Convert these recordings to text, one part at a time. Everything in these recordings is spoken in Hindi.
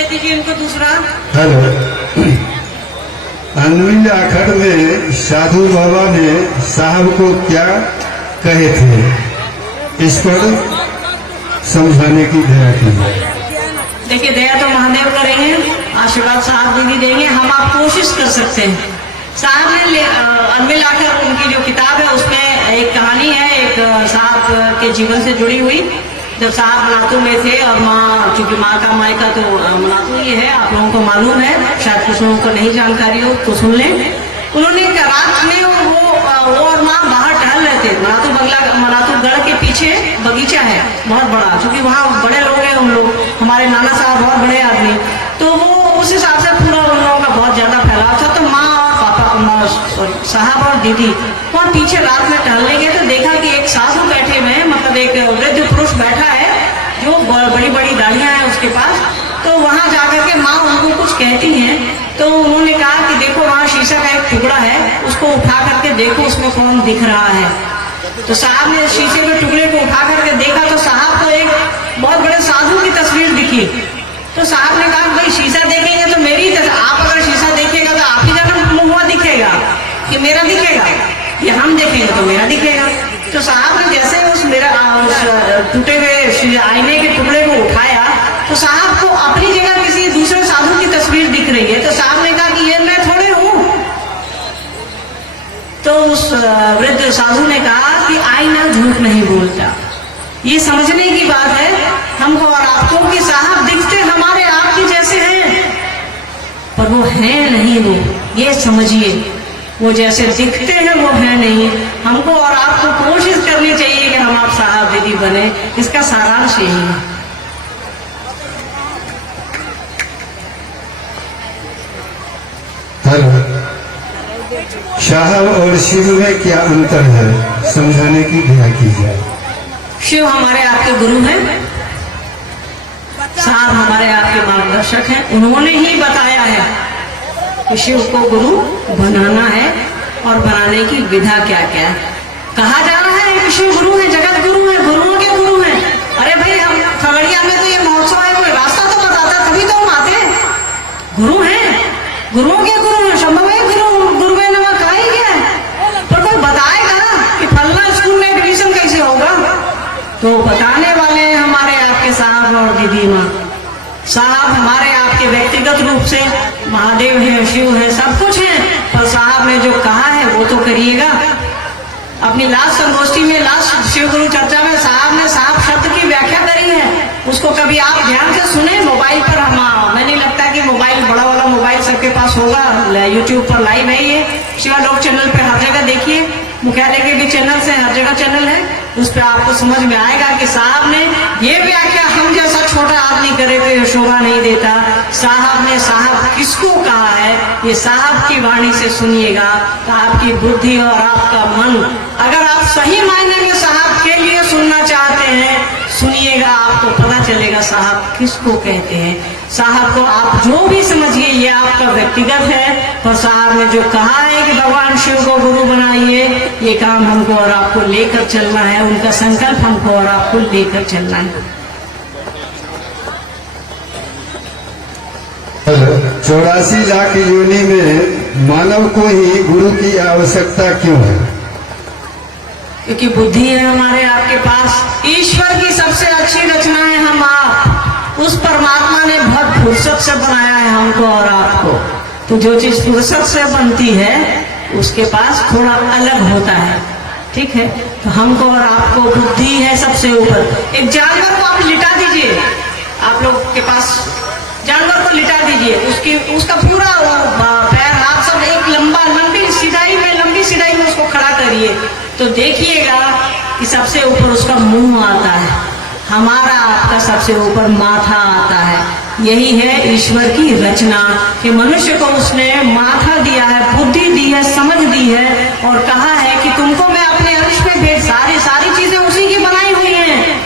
दे दीजिए इनको दूसरा। हेलो। अनविल आखिर में साधु बाबा ने साहब को क्या कहे थे, इस पर समझाने की दया कीजिए। देखिए, दया तो महादेव करेंगे, आशीर्वाद साहब दीदी देंगे, हम आप कोशिश कर सकते हैं। साहब ने अनविल आखिर उनकी जो किताब है उसमें एक कहानी है, एक साहब के जीवन से जुड़ी हुई। जब साहब मनातू में थे और माँ, चूंकि माँ का मायका तो मनातू ही है, आप लोगों को मालूम है, शायद कुछ लोगों को नहीं जानकारी हो तो सुन लें। उन्होंने रात में वो और माँ बाहर टहल रहे थे। मनातू गढ़ के पीछे बगीचा है बहुत बड़ा, क्योंकि वहाँ बड़े लोग हैं हम लोग, हमारे नाना साहब बहुत बड़े आदमी, तो वो उस हिसाब से पूरा उन लोगों का बहुत ज्यादा फैलाव था। तो माँ और पापा, साहब और दीदी वहाँ पीछे रात में टहलने गए तो देखा कि एक साधु बैठे हुए हैं, मतलब एक वृद्ध पुरुष बैठा है जो बड़ी बड़ी दाढ़ियां हैं उसके पास। तो वहां जाकर के माँ उनको कुछ कहती हैं, तो उन्होंने कहा कि देखो वहाँ शीशा का एक टुकड़ा है, उसको उठा करके देखो उसमें कौन दिख रहा है। तो साहब ने शीशे के टुकड़े को उठा करके देखा तो साहब को एक बहुत बड़े साधु की तस्वीर दिखी। तो साहब ने कहा भाई शीशा देखेंगे तो मेरी, आप अगर शीशा देखेगा तो आप ही का मुंह दिखेगा कि मेरा दिखेगा, या हम देखेंगे तो मेरा दिखेगा। तो साहब ने जैसे उस टूटे हुए आईने के टुकड़े को उठाया तो साहब को अपनी जगह किसी दूसरे साधु की तस्वीर दिख रही है। तो साहब ने कहा कि ये मैं थोड़े हूं। तो उस वृद्ध साधु ने कहा कि आईना झूठ नहीं बोलता। ये समझने की बात है हमको और आपको कि साहब दिखते हमारे आपकी जैसे हैं, पर वो है नहीं, वो ये समझिए, वो जैसे दिखते हैं वो है नहीं। हमको और आपको कोशिश करनी चाहिए कि हम आप साहब दीदी बने, इसका सारांश यही है। हेलो। साहब और शिव में क्या अंतर है, समझाने की दया कीजिए। शिव हमारे आपके गुरु हैं, साहब हमारे आपके मार्गदर्शक हैं। उन्होंने ही बताया है कि शिव को गुरु बनाना है और बनाने की विधा क्या क्या है। कहा जा रहा है कि शिव गुरु है, जगत गुरु है, गुरुओं के गुरु हैं। अरे भाई, हम खगड़िया में तो ये महोत्सव है, कोई रास्ता तो बताता तभी तो हम आते हैं। गुरु हैं, गुरुओं के गुरु हैं, संभव है गुरु में नवा कहा ही गया है, पर कोई बताएगा कि फलना स्कूल में एडमिशन कैसे होगा, तो बताने वाले हैं हमारे आपके साहब और दीदी माँ। साहब हमारे आपके व्यक्तिगत रूप से महादेव है, शिव है, सब कुछ है, पर साहब ने जो कहा है वो तो करिएगा। अपनी लास्ट संगोष्ठी में, लास्ट शिव गुरु चर्चा में साहब ने साहब शब्द की व्याख्या करी है, उसको कभी आप ध्यान से सुने। मोबाइल पर मैं नहीं लगता कि मोबाइल, बड़ा वाला मोबाइल सबके पास होगा, यूट्यूब पर लाइव है ये, शिवालोक चैनल पे हर जगह देखिए, मुख्यालय के भी चैनल से हर जगह चैनल है, उस पर आपको समझ में आएगा कि साहब ने ये व्याख्या हम जैसा छोटा आदमी करे तो ये शोभा नहीं देता। साहब ने साहब किसको कहा है ये साहब की वाणी से सुनिएगा तो आपकी बुद्धि और आपका मन, अगर आप सही मायने में साहब के लिए सुनना चाहते हैं, सुनिएगा, आपको पता चलेगा साहब किसको कहते हैं। साहब को आप जो भी समझिए ये आपका व्यक्तिगत है, पर साहब ने जो कहा है कि भगवान शिव को गुरु बनाइए, ये काम हमको और आपको लेकर चलना है, उनका संकल्प हमको और आपको लेकर चलना है। 84 लाख योनि में मानव को ही गुरु की आवश्यकता क्यों है? क्योंकि बुद्धि है हमारे आपके पास, ईश्वर की सबसे अच्छी रचना है हम आप, उस परमात्मा ने बहुत फुर्सत से बनाया है हमको और आपको, तो जो चीज फुर्सत से बनती है उसके पास थोड़ा अलग होता है, ठीक है। तो हमको और आपको बुद्धि है सबसे ऊपर। एक जानवर को आप लिटा दीजिए, आप लोग के पास जानवर को लिटा दीजिए, उसका पूरा पैर हाथ सब एक लंबी सीधाई में उसको खड़ा करिए, तो देखिएगा कि सबसे ऊपर उसका मुंह आता है, हमारा आपका सबसे ऊपर माथा आता है। यही है ईश्वर की रचना कि मनुष्य को उसने माथा दिया है, बुद्धि दी है, समझ दी है, और कहा है कि तुमको मैं अपने अंश में भेज, सारी चीजें उसी की बनाई हुई हैं।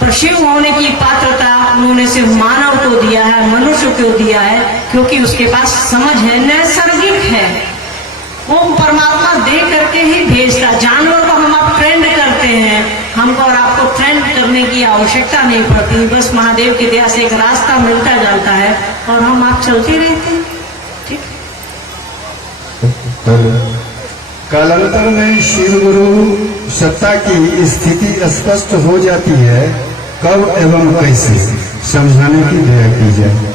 पर शिव होने की पात्रता उन्होंने सिर्फ मानव को दिया है, मनुष्य को दिया है, क्योंकि उसके पास समझ है, नैसर्गिक है, वो परमात्मा दे करके ही भेजता। जानवर को हम आप ट्रेंड करते हैं, हमको और आपको ट्रेंड करने की आवश्यकता नहीं पड़ती, बस महादेव की दया से एक रास्ता मिलता जाता है और हम आप चलते रहते हैं। ठीक कालांतर में शिव गुरु सत्ता की स्थिति स्पष्ट हो जाती है, कब एवं कैसे समझाने की दया की जाए।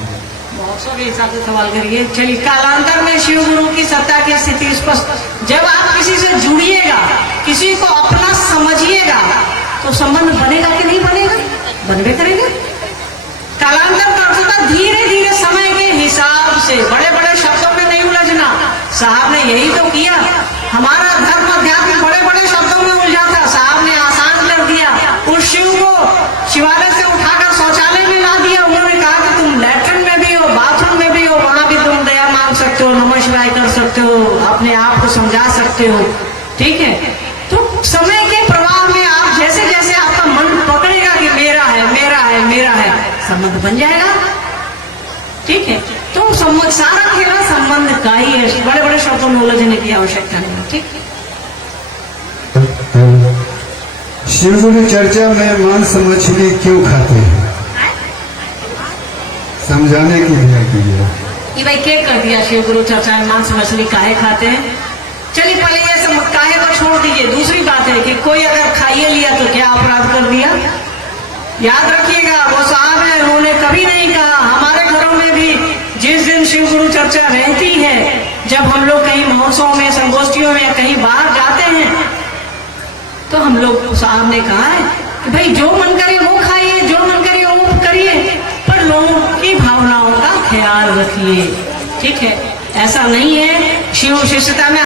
बहुत सारे हिसाब से सवाल करिए। चलिए, कालांतर में शिव गुरु की सत्ता की स्थिति स्पष्ट, जब आप किसी से जुड़िएगा, किसी को अपना समझिएगा, तो संबंध बनेगा कि नहीं बनेगा? बनबे करेगा। कालांतर का अर्थ होता धीरे धीरे समय के हिसाब से, बड़े बड़े शब्दों में नहीं उलझना। साहब ने यही तो किया, हमारा धर्म अध्यात्म बड़े बड़े शब्दों में उलझा था, साहब ने आसान कर दिया। उस शिव को शिवालय से उठाकर शौचालय में ला दिया। उन्होंने कहा कि तुम लैट्रिन में भी हो, बाथरूम में भी हो, वहां भी तुम दया मांग सकते हो, नमः शिवाय कर सकते हो, अपने आप को समझा सकते हो। ठीक है, तो समय के प्रवाह में आप जैसे जैसे आपका मन पकड़ेगा कि मेरा है मेरा है मेरा है, संबंध बन जाएगा। ठीक है, तो संबंध सारा खेला संबंध का ही है, बड़े बड़े शब्दों में उलझने की आवश्यकता नहीं। ठीक, शिव गुरु चर्चा में मांस मछली क्यों खाते हैं, समझाने की दया की जाए। कि भाई क्या कर दिया शिव गुरु चर्चा में मांस मछली काहे खाते हैं? चलिए, पहले ये सब काहे को छोड़ दीजिए। दूसरी बात है कि कोई अगर खाइए लिया तो क्या अपराध कर दिया? याद रखिएगा, वो साहब है, उन्होंने कभी नहीं कहा। हमारे घरों में भी जिस दिन शिव गुरु चर्चा रहती है, जब हम लोग कहीं महोत्सव में, संगोष्ठियों में या कहीं बाहर जाते हैं, तो हम लोग साहब ने कहा है कि भाई जो मन करे वो खाइए, जो मन करे वो करिए, पर लोगों की भावनाओं का ख्याल रखिए। ठीक है, ऐसा नहीं है। शिव शिष्यता में